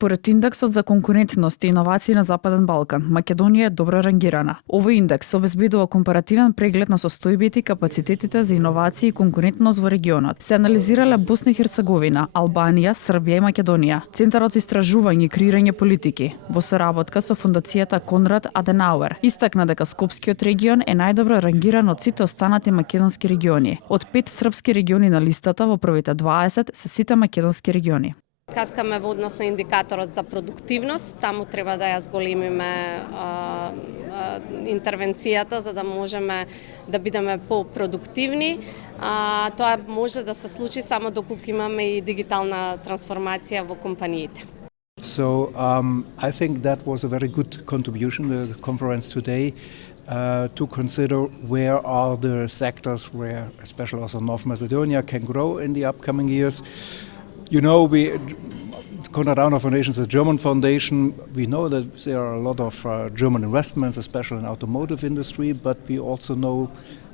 Според индексот за конкурентност и иновации на Западен Балкан, Македонија е добро рангирана. Овој индекс обезбедува компаративен преглед на состојбите и капацитетите за иновации и конкурентност во регионот. Се анализирале Босна и Херцеговина, Албанија, Србија и Македонија. Центарот за истражување и креирање политики во соработка со фондацијата Конрад Аденауер истакна дека Скопскиот регион е најдобро рангиран од сите останати македонски региони. Од 5 српски региони на листата во првите 20 се сите македонски региони. Каскаме во однос на индикаторот за продуктивност, таму треба да ја зголемиме интервенцијата за да можеме да бидеме по-продуктивни. Тоа може да се случи само доколку имаме и дигитална трансформација во компаниите. So I think that was a very good contribution, the conference today, to consider where are the sectors where, especially also North Macedonia, can grow in the upcoming years. You know, Konrad Adenauer Foundation is a German foundation. We know that there are a lot of German investments, especially in the automotive industry, but we also know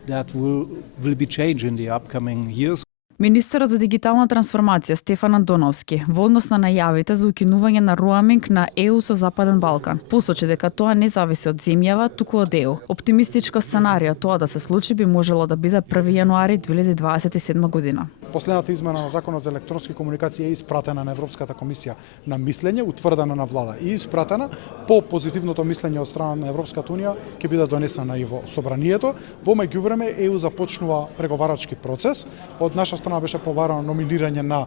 that will be changed in the upcoming years. Министерот за дигитална трансформација Стефан Антоновски во однос на најавите за укинување на роаминг на ЕУ со Западен Балкан посочи дека тоа не зависи од земјава, туку од ЕУ. Оптимистичко сценарио тоа да се случи би можело да биде 1 јануари 2027 година. Последната измена на Законот за електронски комуникации е испратена на Европската комисија на мислење, утврдена на влада и испратена по позитивното мислење од страна на Европската унија ќе биде донесена и во собранието. Во меѓувреме ЕУ започнува преговарачки процес. Од наша страна беше поварано номинирање на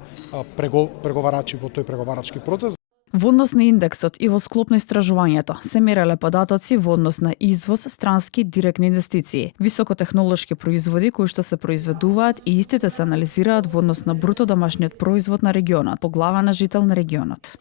преговарачи во тој преговарачки процес. Во однос на индексот и во склоп на истражувањето се мереле податоци во однос на извоз, странски директни инвестиции, високотехнолошки производи кои што се произведуваат и истите се анализираат во однос на бруто домашниот производ на регионот по глава на жител на регионот.